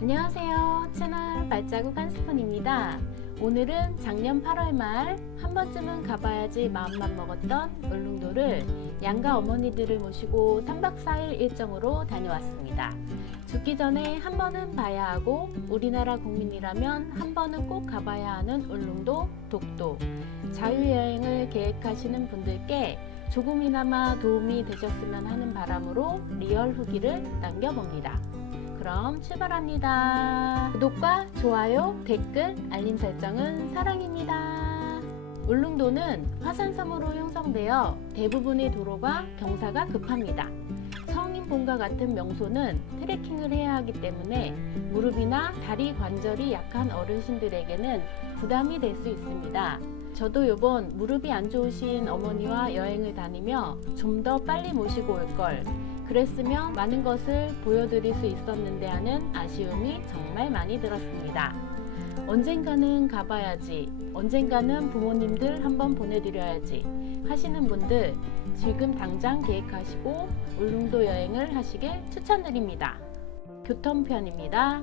안녕하세요. 채널 발자국 한스푼입니다. 오늘은 작년 8월 말 한 번쯤은 가봐야지 마음만 먹었던 울릉도를 양가 어머니들을 모시고 3박 4일 일정으로 다녀왔습니다. 죽기 전에 한 번은 봐야 하고 우리나라 국민이라면 한 번은 꼭 가봐야 하는 울릉도, 독도. 자유여행을 계획하시는 분들께 조금이나마 도움이 되셨으면 하는 바람으로 리얼 후기를 남겨봅니다. 그럼 출발합니다. 구독과 좋아요, 댓글, 알림 설정은 사랑입니다. 울릉도는 화산섬으로 형성되어 대부분의 도로가 경사가 급합니다. 성인봉과 같은 명소는 트레킹을 해야 하기 때문에 무릎이나 다리 관절이 약한 어르신들에게는 부담이 될 수 있습니다. 저도 요번 무릎이 안 좋으신 어머니와 여행을 다니며 좀 더 빨리 모시고 올 걸, 그랬으면 많은 것을 보여드릴 수 있었는데 하는 아쉬움이 정말 많이 들었습니다. 언젠가는 가봐야지, 언젠가는 부모님들 한번 보내드려야지 하시는 분들 지금 당장 계획하시고 울릉도 여행을 하시길 추천드립니다. 교통편입니다.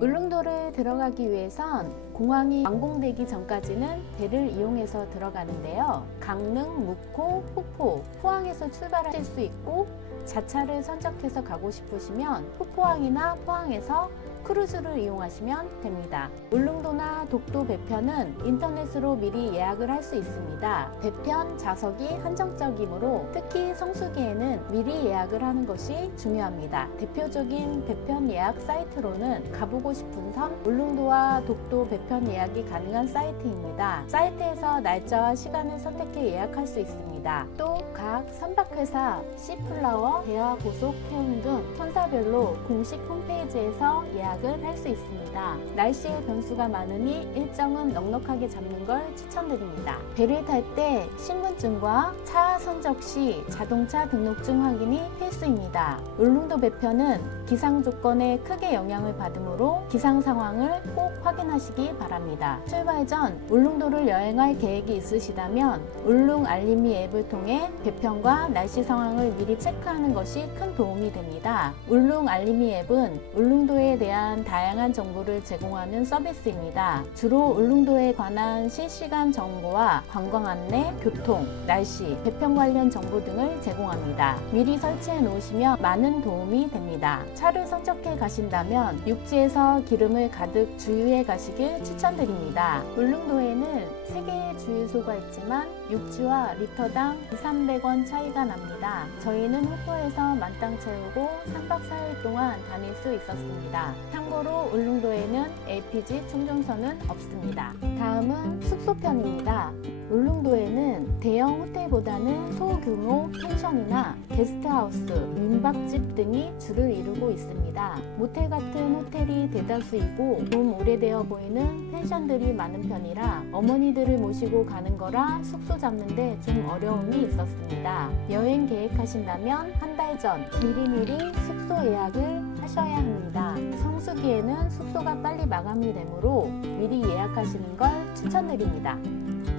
울릉도를 들어가기 위해선 공항이 완공되기 전까지는 배를 이용해서 들어가는데요. 강릉, 묵호, 후포, 포항에서 출발하실 수 있고 자차를 선적해서 가고 싶으시면 후포항이나 포항에서 크루즈를 이용하시면 됩니다. 울릉도나 독도 배편은 인터넷으로 미리 예약을 할 수 있습니다. 배편 좌석이 한정적이므로 특히 성수기에는 미리 예약을 하는 것이 중요합니다. 대표적인 배편 예약 사이트로는 가보고 싶은 섬 울릉도와 독도 배편 예약이 가능한 사이트입니다. 사이트에서 날짜와 시간을 선택해 예약할 수 있습니다. 또 각 선박회사, 시플라워, 대화고속 태움 등 선사별로 공식 홈페이지에서 예약을 할 수 있습니다. 날씨의 변수가 많으니 일정은 넉넉하게 잡는 걸 추천드립니다. 배를 탈 때 신분증과 차 선적 시 자동차 등록증 확인이 필수입니다. 울릉도 배편은 기상 조건에 크게 영향을 받으므로 기상 상황을 꼭 확인하시기 바랍니다. 출발 전 울릉도를 여행할 계획이 있으시다면 울릉 알림이 앱을 통해 배편과 날씨 상황을 미리 체크하는 것이 큰 도움이 됩니다. 울릉 알림이 앱은 울릉도에 대한 다양한 정보를 제공하는 서비스입니다. 주로 울릉도에 관한 실시간 정보와 관광 안내, 교통, 날씨, 배편 관련 정보 등을 제공합니다. 미리 설치해 놓으시면 많은 도움이 됩니다. 차를 선적해 가신다면 육지에서 기름을 가득 주유해 가시길 추천드립니다. 울릉도에는 3개의 주유소가 있지만 육지와 리터당 200~300원 차이가 납니다. 저희는 후포에서 만땅 채우고 3박 4일 동안 다닐 수 있었습니다. 참고로 울릉도에는 LPG 충전소는 없습니다. 다음은 숙소편입니다. 울릉도에는 대형 호텔보다는 소규모 펜션이나 게스트하우스, 민박집 등이 주를 이루고 있습니다. 모텔 같은 호텔이 대다수이고 좀 오래되어 보이는 펜션들이 많은 편이라 어머니들을 모시고 가는 거라 숙소 잡는데 좀 어려움이 있었습니다. 여행 계획하신다면 한 달 전 미리미리 숙소 예약을 하셔야 합니다. 성수기에는 숙소가 빨리 마감이 되므로 미리 예약하시는 걸 추천드립니다.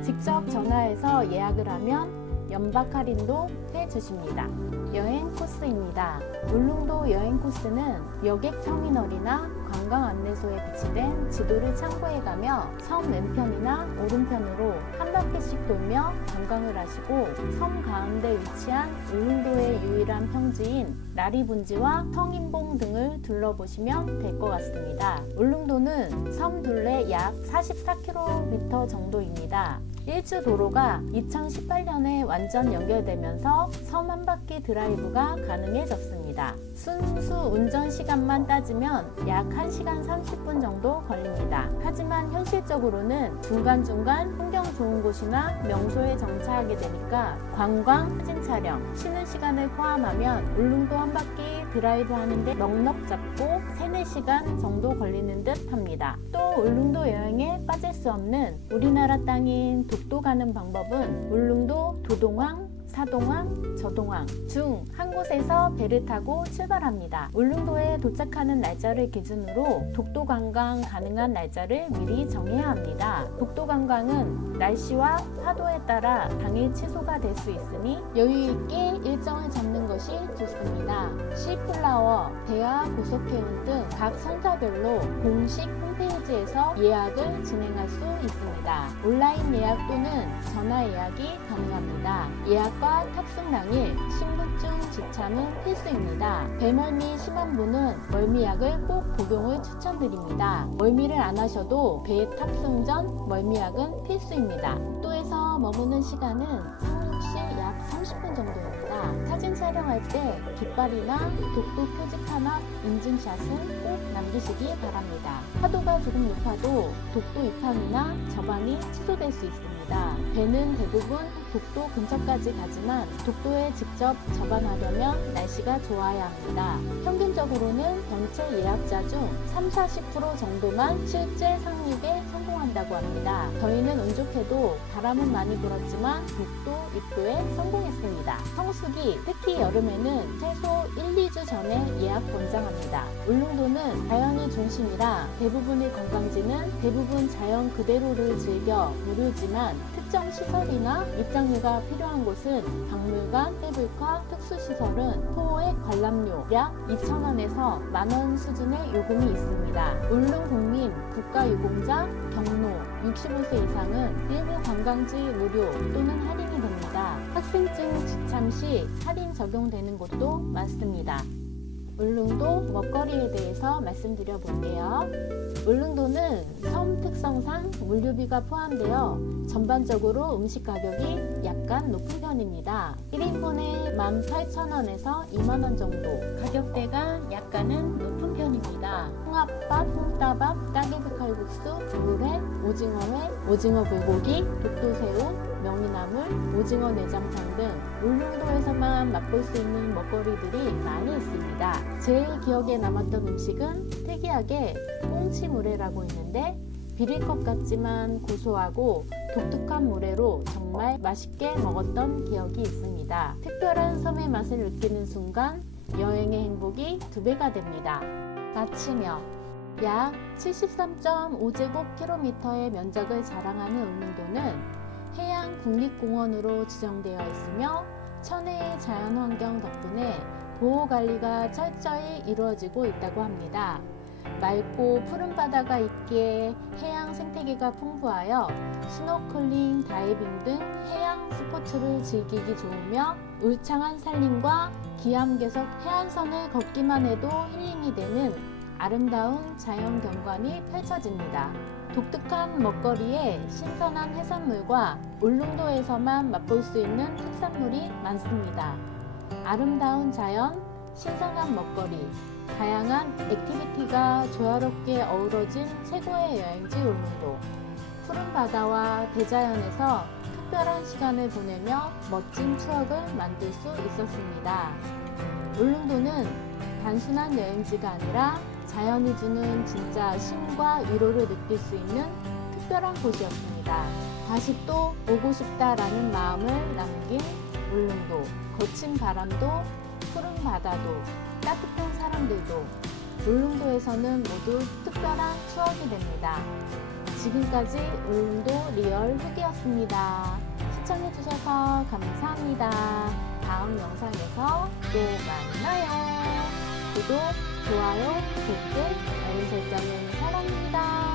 직접 전화해서 예약을 하면 연박 할인도 해주십니다. 여행 코스입니다. 울릉도 여행 코스는 여객 터미널이나 관광 안내소에 비치된 지도를 참고해가며 섬 왼편이나 오른편으로 한 바퀴씩 돌며 관광을 하시고 섬 가운데 위치한 울릉도의 유일한 평지인 나리분지와 성인봉 등을 둘러보시면 될 것 같습니다. 울릉도는 섬 둘레 약 44km 정도입니다. 일주 도로가 2018년에 완전 연결되면서 섬 한 바퀴 드라이브가 가능해졌습니다. 순수 운전 시간만 따지면 약 1시간 30분 정도 걸립니다. 하지만 현실적으로는 중간중간 풍경 좋은 곳이나 명소에 정차하게 되니까 관광, 사진 촬영, 쉬는 시간을 포함하면 울릉도 한 바퀴 드라이브 하는데 넉넉 잡고 3~4시간 정도 걸리는 듯 합니다. 또 울릉도 여행에 빠질 수 없는 우리나라 땅인 독도 가는 방법은 울릉도 도동항 사동항, 저동항 중 한 곳에서 배를 타고 출발합니다. 울릉도에 도착하는 날짜를 기준으로 독도 관광 가능한 날짜를 미리 정해야 합니다. 독도 관광은 날씨와 파도에 따라 당일 취소가 될 수 있으니 여유 있게 일정을 잡는 것이 좋습니다. 시플라워, 대하 고속해운 등 각 선사별로 공식 홈페이지에서 예약을 진행할 수 있습니다. 온라인 예약 또는 전화 예약이 가능합니다. 예약과 탑승 당일 신분증 지참은 필수입니다. 배멀미 심한 분은 멀미약을 꼭 복용을 추천드립니다. 멀미를 안 하셔도 배 탑승 전 멀미약은 필수입니다. 독도에서 머무는 시간은 상륙시 약 30분 정도입니다. 사진 촬영할 때 깃발이나 독도 표지 탄압 인증샷은 꼭 남기시기 바랍니다. 파도가 조금 높아도 독도 입항이나 접항이 취소될 수 있습니다. 배는 대부분 독도 근처까지 가지만 독도에 직접 접안하려면 날씨가 좋아야 합니다. 평균적으로는 전체 예약자 중 30-40% 정도만 실제 상륙에 성공한다고 합니다. 저희는 운 좋게도 바람은 많이 불었지만 독도 입도에 성공했습니다. 성수기, 특히 여름에는 최소 1-2주 전에 예약 권장합니다. 울릉도는 자연이 중심이라 대부분의 관광지는 대부분 자연 그대로를 즐겨 무료지만 특정 시설이나 입장료가 필요한 곳은 박물관, 케이블카, 특수시설은 포획 관람료 약 2,000원에서 만원 수준의 요금이 있습니다. 울릉국민 국가유공자 경로 65세 이상은 일부 관광지 무료 또는 할인이 됩니다. 학생증 지참 시 할인 적용되는 곳도 많습니다. 울릉도 먹거리에 대해서 말씀드려 볼게요. 울릉도는 섬 특성상 물류비가 포함되어 전반적으로 음식 가격이 약간 높은 편입니다. 1인분에 18,000원에서 2만원 정도, 가격대가 약간은 높은 편입니다. 홍합밥, 홍따밥, 따개비 칼국수, 물회, 오징어회, 오징어 불고기, 독도새우, 명이나물, 오징어 내장탕 등 울릉도에서만 맛볼 수 있는 먹거리들이 많이 있습니다. 제일 기억에 남았던 음식은 특이하게 꽁치물회라고 있는데 비릴 것 같지만 고소하고 독특한 물회로 정말 맛있게 먹었던 기억이 있습니다. 특별한 섬의 맛을 느끼는 순간 여행의 행복이 2배가 됩니다. 마치며 약 73.5제곱킬로미터의 면적을 자랑하는 울릉도는 해양 국립공원으로 지정되어 있으며 천혜의 자연환경 덕분에 보호관리가 철저히 이루어지고 있다고 합니다. 맑고 푸른 바다가 있기에 해양 생태계가 풍부하여 스노클링, 다이빙 등 해양 스포츠를 즐기기 좋으며 울창한 산림과 기암괴석 해안선을 걷기만 해도 힐링이 되는 아름다운 자연 경관이 펼쳐집니다. 독특한 먹거리에 신선한 해산물과 울릉도에서만 맛볼 수 있는 특산물이 많습니다. 아름다운 자연, 신선한 먹거리, 다양한 액티비티가 조화롭게 어우러진 최고의 여행지 울릉도. 푸른 바다와 대자연에서 특별한 시간을 보내며 멋진 추억을 만들 수 있었습니다. 울릉도는 단순한 여행지가 아니라 자연이 주는 진짜 쉼과 위로를 느낄 수 있는 특별한 곳이었습니다. 다시 또 오고 싶다라는 마음을 남긴 울릉도. 거친 바람도, 푸른 바다도, 따뜻한 사람들도 울릉도에서는 모두 특별한 추억이 됩니다. 지금까지 울릉도 리얼 후기였습니다. 시청해주셔서 감사합니다. 다음 영상에서 또 만나요. 구독, 좋아요, 댓글, 알림 설정은 사랑입니다.